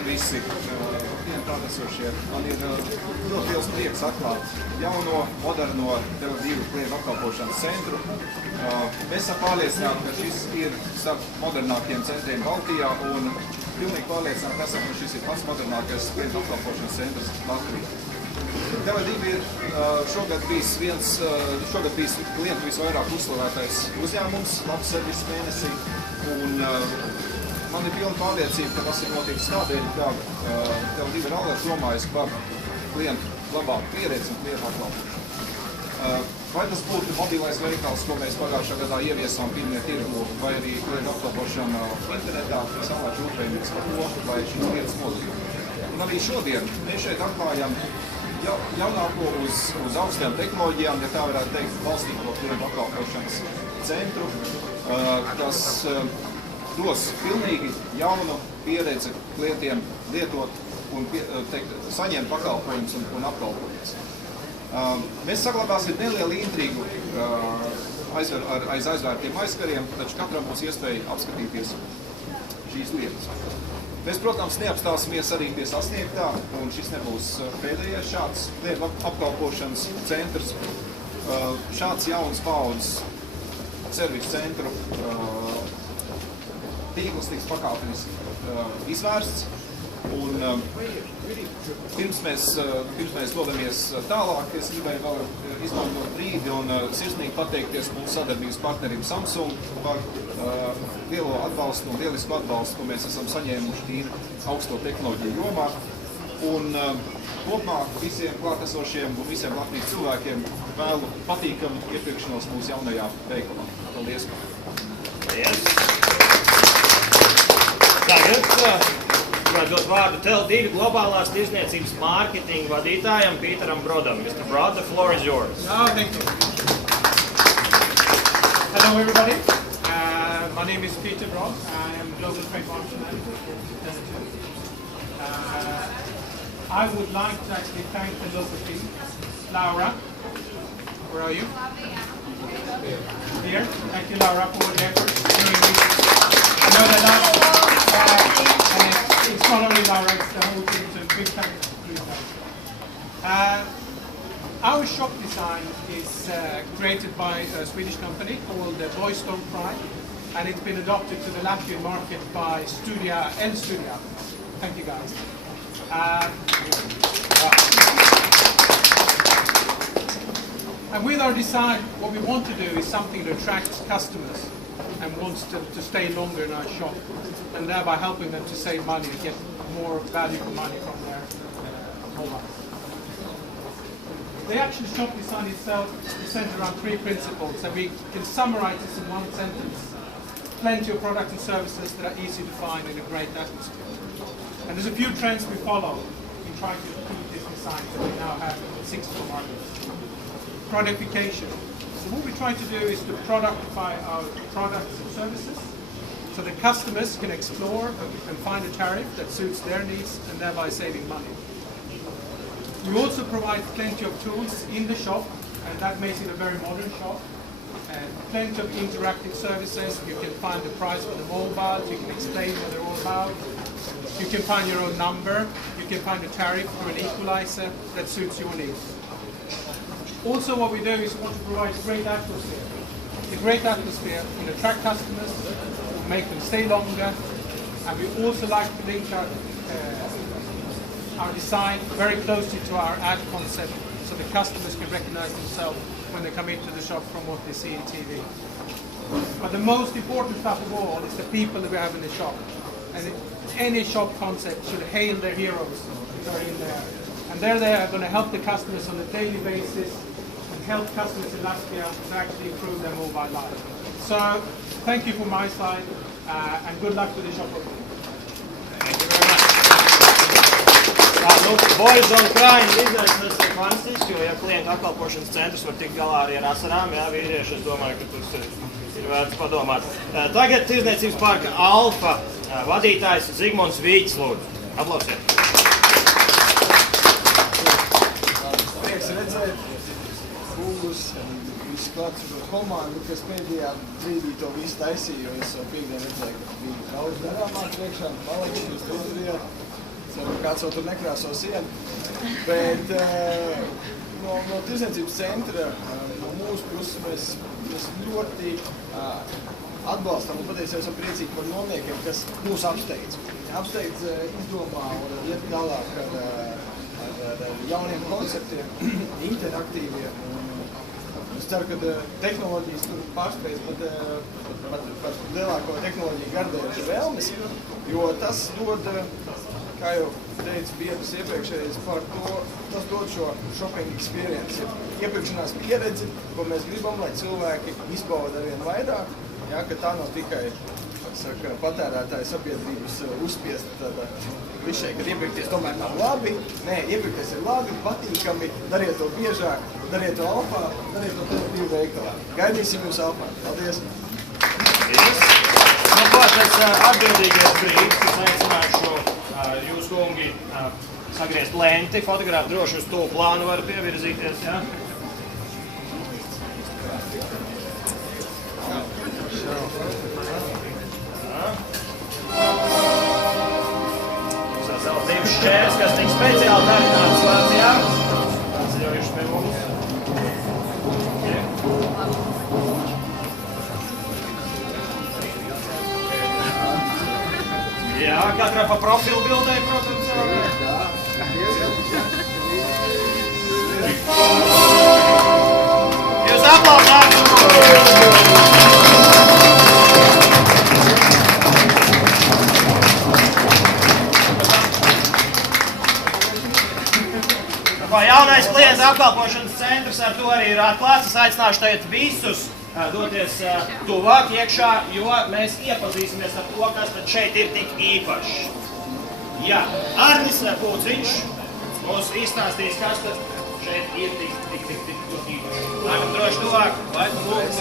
Labdien visi klienti klātesošie. Man ir ļoti liels prieks atklāt jauno, moderno Tele2 klientu apkalpošanas centru. Mēs esam pārliecināti, ka šis ir starp modernākiem centriem Baltijā un pilnīgi pārliecināti esam, ka šis ir pats modernākais klientu apkalpošanas centrs Latvijā. Tele2 ir šogad bijis klientu visvairāk uzslavētais uzņēmums labs servis mēnesī. Un man ir pilna pārliecība, ka tas ir noticis tādēļ, ka Tele2 ir alēs domājis par klientu labāku pieredzi un klientu apkalpošanu. Vai tas būtu mobilais veikals, ko mēs pagājušā gadā ieviesām pirmie tirgu, vai arī klientu apkalpošana internetā, mēs vēlāk rūpējamies par to, lai šīs lietas notiek. Un arī šodien mēs šeit atklājam jaunāko uz augstajām tehnoloģijām, ja tā varētu teikt, balstīto klientu apkalpošanas centru, kas dos pilnīgi jaunu pieredzi klientiem lietot un saņemt pakalpojumus un apkalpojumus. Mēs saglabāsim nelielu intrigu aiz aizvērtiem aizkariem, taču katram būs iespēja apskatīties šīs lietas. Mēs, protams, neapstāsimies arī pie sasniegtā, un šis nebūs pēdējais šāds klientu apkalpošanas centrs. Šāds jauns paudzes servisu centru tīkls tiks pakāpeniski izvērsts. Un pirms mēs dodamies tālāk, es gribēju vēl izmantot brīdi un sirsnīgi pateikties mūsu sadarbības partnerim Samsung par lielo atbalstu un lielisku atbalstu, ko mēs esam saņēmuši tīri augsto tehnoloģiju jomā. Un kopumā visiem klātesošiem un visiem Latvijas cilvēkiem vēlu patīkamu iepirkšanos mūsu jaunajā veikalā. Paldies! Tagad dot vārdu Tele2 globālās tirzniecības mārketinga vadītājam Pīteram Brodam. Mr. Brod, the floor is yours. Thank you. Hello, everybody. My name is Peter Brod. I am Global Trade Marketing Manager for Tele2. I would like to actually thank the local team. Laura, where are you? Here. Thank you, Laura, for all the effort during this. I know that it's not only Laura, it's the whole team, so big thanks to you. Our shop design is created by a Swedish company called Boystone Pride, and it's been adopted to the Latvian market by El Studia. Thank you, guys. And with our design, what we want to do is something that attracts customers and wants to stay longer in our shop, and thereby helping them to save money and get more value for money from their mobile. The actual shop design itself is centered around three principles, and we can summarize this in one sentence. Plenty of products and services that are easy to find in a great atmosphere. And there's a few trends we follow in trying to achieve this design that we now have in 6 markets. Productification. So what we try to do is to productify our products and services so the customers can explore and find a tariff that suits their needs and thereby saving money. We also provide plenty of tools in the shop, and that makes it a very modern shop. And plenty of interactive services. You can find the price for the mobile, you can explain what they're all about. You can find your own number, you can find a tariff or an equalizer that suits your needs. Also what we do is we want to provide a great atmosphere. A great atmosphere will attract customers, will make them stay longer, and we also like to link our design very closely to our ad concept so the customers can recognize themselves when they come into the shop from what they see in TV. But the most important stuff of all is the people that we have in the shop. And any shop concept should hail their heroes that are in there. And they are going to help the customers on a daily basis and help customers in Latvia to actually improve their mobile life. So, thank you from my side, and good luck with the shop opening. Thank you very much. Boys on crime biznesa, tas ir fantastiski, jo ja klientu apkalpošanas centrs var tikt galā arī ar asarām, jā, vīrieši, es domāju, ka tas ir vērts padomāt. Tagad Tirzniecības parka Alfa vadītājs Zigmunds Vīķis, lūdzu. Aplausiet. Prieks redzēt kungus, visu klātsošo komandu, kas pēdējā brīdī to visu taisīja, jo es jau piekdien redzēju, ka bija daudz darāmā priekšā, palīdzi, jūs to izdarījāt. kāds vēl tur nekrāso sienu. Bet no tirdzniecības centra, no mūsu puses mēs ļoti atbalstam un patiesībā esam priecīgi par nomniekiem, kas mūs apsteidz. Apsteidz izdomā un iet tālāk ar jauniem konceptiem, interaktīviem. Es ceru, ka tehnoloģijas tur pārspējas pat lielāko tehnoloģiju gardējuši vēlmes, jo tas dod, kā jau teicu biedrs iepriekšējais par to, tas dod šo shopping experience, iepirkšanās pieredzi, ko mēs gribam, lai cilvēki izbauda arvien vairāk, ja, ka tā nav tikai patērētāju sabiedrības uzspiesta tāda klišē, ka iepirkties tomēr nav labi. Nē, iepirkties ir labi, patīkami, dariet to biežāk, dariet to Alfā, dariet to TV veikalā. Gaidīsim jūs Alfā. Paldies! Nu, ko, tas atbildīgais brīdis, es aicināšu jūs, kungi, sagriezt lenti, fotogrāfi droši uz to plānu var pievirzīties, jā? Mums vēl divas šķērs, kas tik speciāli darināts Vācijā. Tas ir jau ir pie mums. Jā, katrā pa profilu bildē, protams, Jūs aplaudāt! Jaunais klienta apkalpošanas centrs ar to arī ir atklāts. Es aicināšu tagad visus doties tuvāk iekšā, jo mēs iepazīsimies ar to, kas tad šeit ir tik īpašs. Jā, Arnis Pūciņš mums izstāstīs, kas tad šeit ir tik īpašs. Nākam droši tuvāk, lai tu lūk.